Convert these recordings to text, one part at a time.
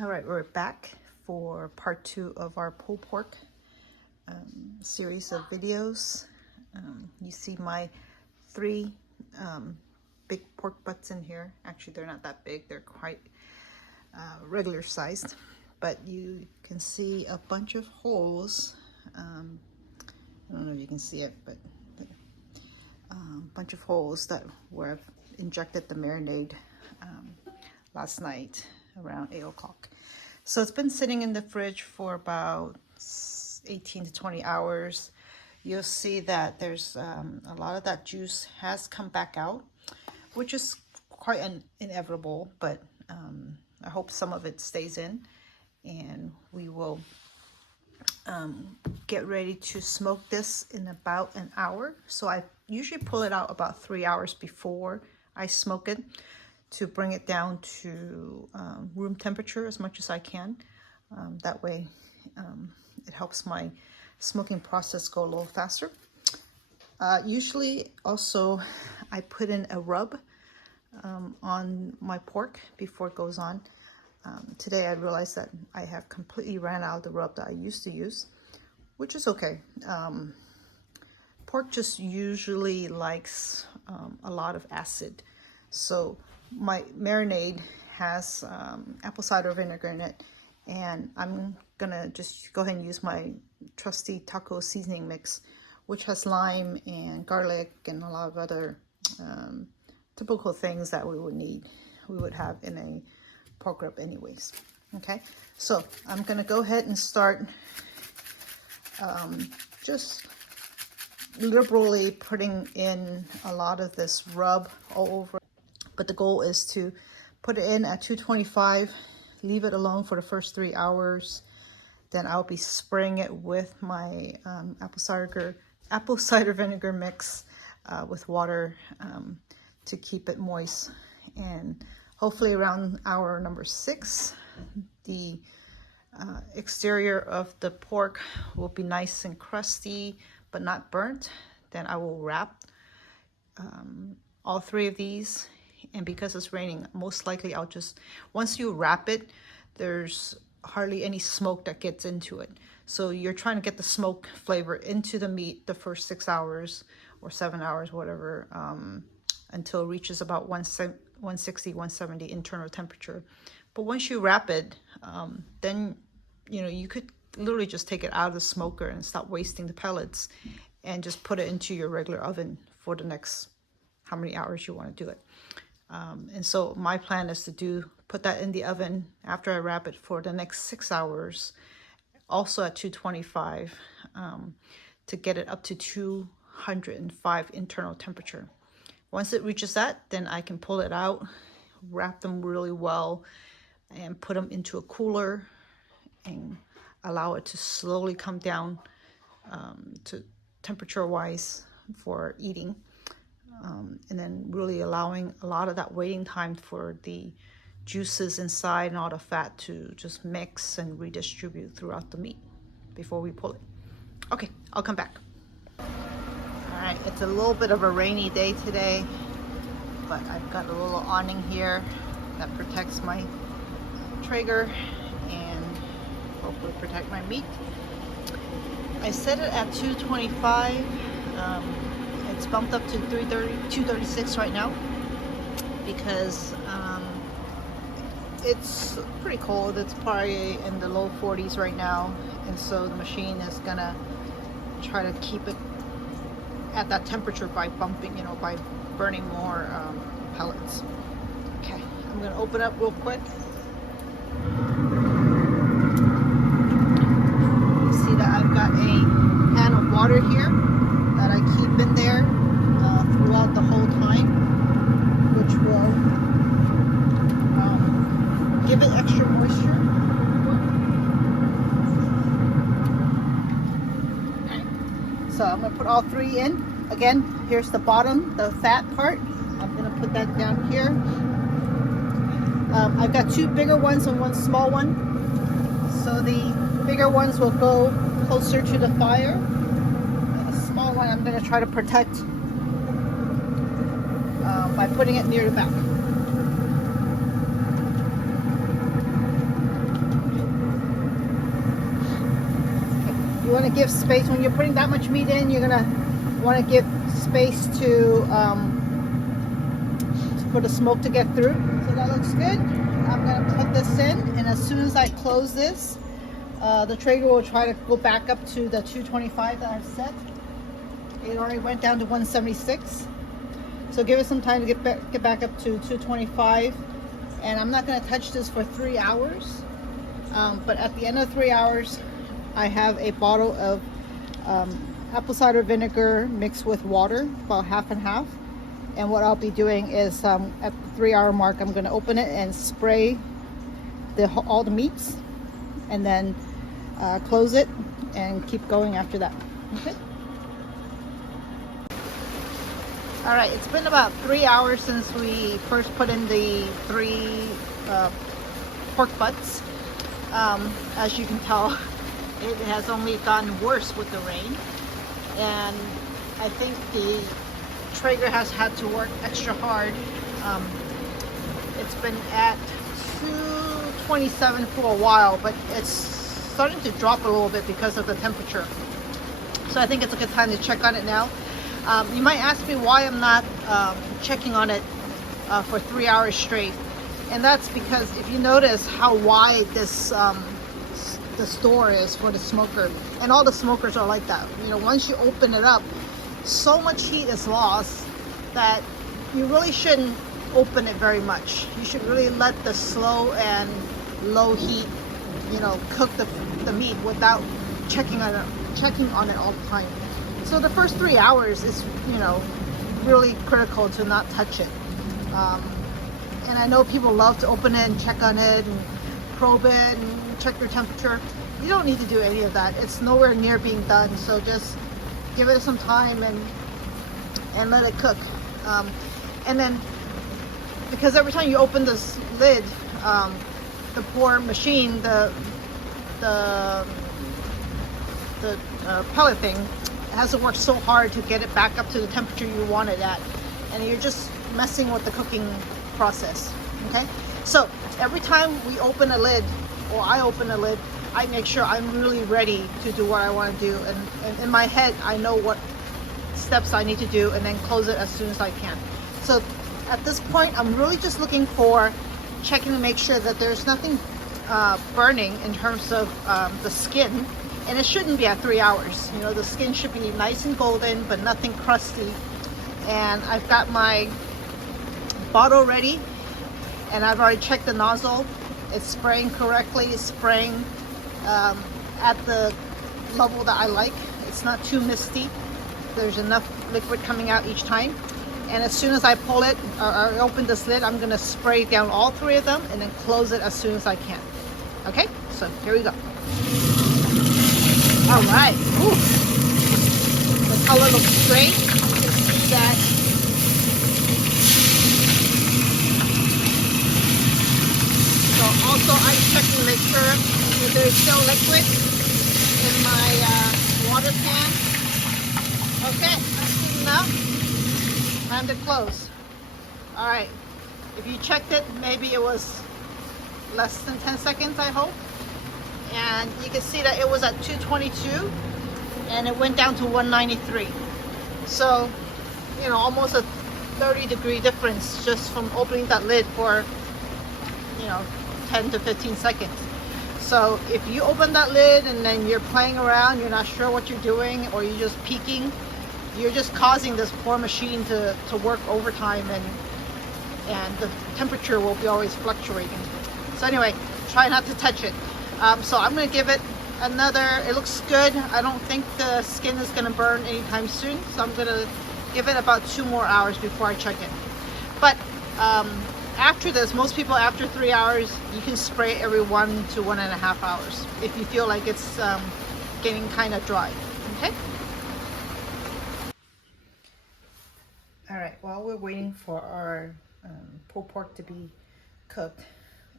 All right, we're back for part 2 of our pulled pork series of videos. You see my 3 big pork butts in here. Actually, they're not that big. They're quite regular sized. But you can see a bunch of holes. I don't know if you can see it, but a bunch of holes that where I've injected the marinade last night around 8 o'clock. So it's been sitting in the fridge for about 18 to 20 hours. You'll see that there's a lot of that juice has come back out, which is quite inevitable, but I hope some of it stays in, and we will get ready to smoke this in about an hour. So I usually pull it out about 3 hours before I smoke it to bring it down to room temperature as much as I can. That way it helps my smoking process go a little faster. Usually also I put in a rub on my pork before it goes on. Today I realized that I have completely ran out of the rub that I used to use, which is okay. Pork just usually likes a lot of acid. So my marinade has apple cider vinegar in it, and I'm gonna just go ahead and use my trusty taco seasoning mix, which has lime and garlic and a lot of other typical things that we would have in a pork rub anyways. Okay, so I'm gonna go ahead and start just liberally putting in a lot of this rub all over. But the goal is to put it in at 225, leave it alone for the first 3 hours. Then I'll be spraying it with my apple cider vinegar mix with water to keep it moist. And hopefully around hour number 6, the exterior of the pork will be nice and crusty, but not burnt. Then I will wrap all 3 of these. And because it's raining, most likely I'll just, once you wrap it, there's hardly any smoke that gets into it. So you're trying to get the smoke flavor into the meat the first 6 hours or 7 hours, whatever, until it reaches about 160, 170 internal temperature. But once you wrap it, then, you know, you could literally just take it out of the smoker and stop wasting the pellets and just put it into your regular oven for the next how many hours you want to do it. And so my plan is to put that in the oven after I wrap it for the next 6 hours, also at 225, to get it up to 205 internal temperature. Once it reaches that, then I can pull it out, wrap them really well, and put them into a cooler and allow it to slowly come down to temperature-wise for eating. And then really allowing a lot of that waiting time for the juices inside and all the fat to just mix and redistribute throughout the meat before we pull it. Okay, I'll come back. All right, it's a little bit of a rainy day today, but I've got a little awning here that protects my Traeger and hopefully protect my meat. I set it at 225. It's bumped up to 236 right now because it's pretty cold. It's probably in the low 40s right now, and so the machine is gonna try to keep it at that temperature by bumping, you know, by burning more pellets. Okay, I'm gonna open up real quick. You see that I've got a pan of water here that I keep in there throughout the whole time, which will give it extra moisture. Okay. So I'm going to put all 3 in. Again, here's the bottom, the fat part. I'm going to put that down here. I've got 2 bigger ones and 1 small one. So the bigger ones will go closer to the fire. Small one I'm going to try to protect by putting it near the back. to give space. When you're putting that much meat in, you're going to want to give space for the smoke to get through. So that looks good. I'm going to put this in, and as soon as I close this, the Traeger will try to go back up to the 225 that I've set. It already went down to 176. So give it some time to get back up to 225. And I'm not going to touch this for 3 hours. But at the end of 3 hours, I have a bottle of apple cider vinegar mixed with water, about half and half. And what I'll be doing is at the 3 hour mark, I'm going to open it and spray all the meats, and then close it and keep going after that. Okay. All right, it's been about 3 hours since we first put in the 3 pork butts. As you can tell, it has only gotten worse with the rain, and I think the Traeger has had to work extra hard. It's been at 227 for a while, but it's starting to drop a little bit because of the temperature. So I think it's a good time to check on it now. You might ask me why I'm not checking on it for 3 hours straight, and that's because if you notice how wide this door is for the smoker, and all the smokers are like that. You know, once you open it up, so much heat is lost that you really shouldn't open it very much. You should really let the slow and low heat, you know, cook the meat without checking on it all the time. So the first 3 hours is, you know, really critical to not touch it. And I know people love to open it and check on it and probe it and check your temperature. You don't need to do any of that. It's nowhere near being done. So just give it some time and let it cook. And then, because every time you open this lid, the poor machine, the pellet thing, has to work so hard to get it back up to the temperature you want it at, and you're just messing with the cooking process. Okay, so every time we open a lid, or I open a lid, I make sure I'm really ready to do what I want to do, and in my head I know what steps I need to do, and then close it as soon as I can. So at this point, I'm really just looking for checking to make sure that there's nothing burning in terms of the skin. And it shouldn't be at 3 hours. You know, the skin should be nice and golden, but nothing crusty. And I've got my bottle ready, and I've already checked the nozzle. It's spraying correctly. It's spraying at the level that I like. It's not too misty. There's enough liquid coming out each time. And as soon as I pull it, or open this lid, I'm gonna spray down all 3 of them and then close it as soon as I can. Okay, so here we go. All right, ooh. The color looks great. You can see that. So also I'm checking to make sure that there's still liquid in my water pan. Okay, that's good enough. Time to close. All right, if you checked it, maybe it was less than 10 seconds, I hope. And you can see that it was at 222 and it went down to 193. So, you know, almost a 30-degree difference just from opening that lid for, you know, 10 to 15 seconds. So if you open that lid and then you're playing around, you're not sure what you're doing, or you're just peeking, you're just causing this poor machine to work overtime, and the temperature will be always fluctuating. So anyway, try not to touch it. So I'm going to give it another, it looks good. I don't think the skin is going to burn anytime soon. So I'm going to give it about 2 more hours before I check it. But after this, most people after 3 hours, you can spray every 1 to 1.5 hours if you feel like it's getting kind of dry. Okay? All right, while we're waiting for our pulled pork to be cooked,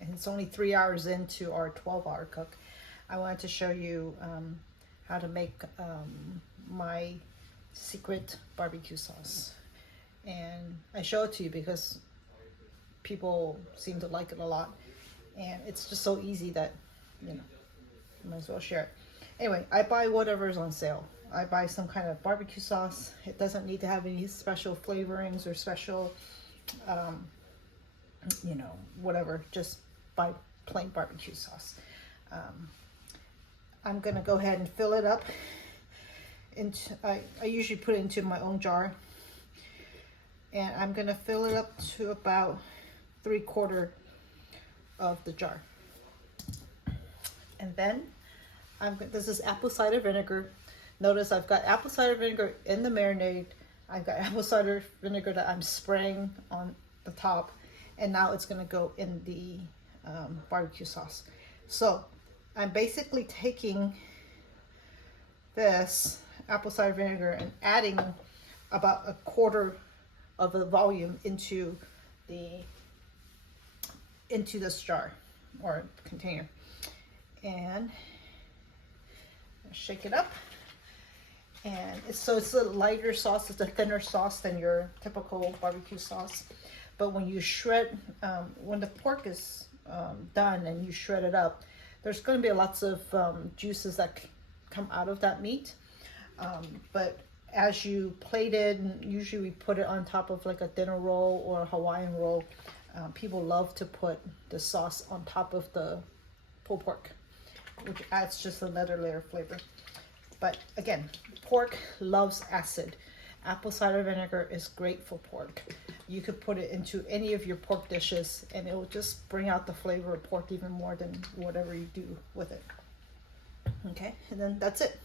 and it's only 3 hours into our 12-hour cook, I wanted to show you how to make my secret barbecue sauce. And I show it to you because people seem to like it a lot, and it's just so easy that, you know, I might as well share it. Anyway, I buy whatever's on sale. I buy some kind of barbecue sauce. It doesn't need to have any special flavorings or special, you know, whatever. Just buy plain barbecue sauce. I'm gonna go ahead and fill it up. I usually put it into my own jar. And I'm gonna fill it up to about 3/4 of the jar. And then this is apple cider vinegar. Notice I've got apple cider vinegar in the marinade. I've got apple cider vinegar that I'm spraying on the top, and now it's gonna go in the barbecue sauce. So I'm basically taking this apple cider vinegar and adding about 1/4 of the volume into this jar or container, and shake it up. And it's a lighter sauce. It's a thinner sauce than your typical barbecue sauce. But when you shred, when the pork is done and you shred it up, there's going to be lots of juices that come out of that meat. But as you plate it, and usually we put it on top of like a dinner roll or a Hawaiian roll. People love to put the sauce on top of the pulled pork, which adds just another layer of flavor. But again, pork loves acid. Apple cider vinegar is great for pork. You could put it into any of your pork dishes and it will just bring out the flavor of pork even more than whatever you do with it. Okay, and then that's it.